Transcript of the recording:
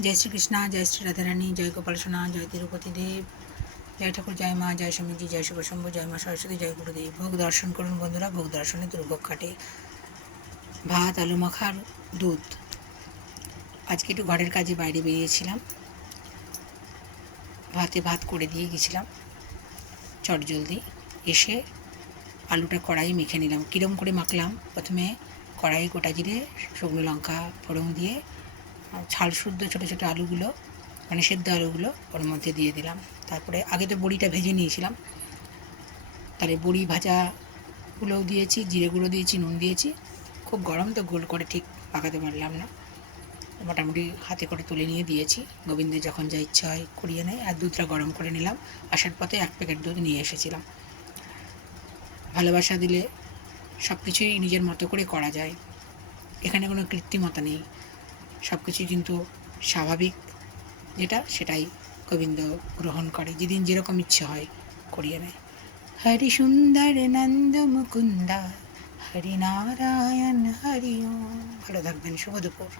जय श्री कृष्णा, जय श्री राधा रानी, जय गोपाल सोना, जय तिरुपति देव, जय ठाकुर, जय मा, जय स्वामीजी, जय शिव शंभु, जय मा सरस्वती, जय गुरुदेव। भोग दर्शन করুন বন্ধুরা, ভোগ দর্শনে দুর্ভোগ কাটে। ভাত, আলু মাখা আর দুধ। আজকে একটু ঘরের কাজে বাইরে বেরিয়েছিলাম, ভাত করে দিয়ে গেছিলাম চটজলদি। এসে আলুটা কড়াই মেখে নিলাম। কীরকম করে মাখলাম? প্রথমে কড়াই গোটা জিরে, শুকনো লঙ্কা ফোড়ন দিয়ে ছাল শুদ্ধ ছোটো ছোটো আলুগুলো, মানে সেদ্ধ আলুগুলো ওর মধ্যে দিয়ে দিলাম। তারপরে আগে তো বড়িটা ভেজে নিয়েছিলাম, তাহলে বড়ি ভাজাগুলোও দিয়েছি, জিরে গুঁড়ো দিয়েছি, নুন দিয়েছি। খুব গরম তো গোল করে ঠিক পাকাতে পারলাম না, মোটামুটি হাতে করে তুলে নিয়ে দিয়েছি। গোবিন্দের যখন যা ইচ্ছা হয় কুড়িয়ে নেয়। আর দুধটা গরম করে নিলাম। আসার পথে 1 প্যাকেট দুধ নিয়ে এসেছিলাম। ভালোবাসা দিলে সব কিছুই নিজের মতো করে করা যায়, এখানে কোনো কৃত্রিমতা নেই, সব কিছুই কিন্তু স্বাভাবিক, যেটা সেটাই গোবিন্দ গ্রহণ করে, যেদিন যেরকম ইচ্ছে হয় করিয়ে নেয়। হরি সুন্দর নন্দ মুকুন্দা, হরি নারায়ণ হরি ওম। ভালো থাকবেন, শুভ দুপুর।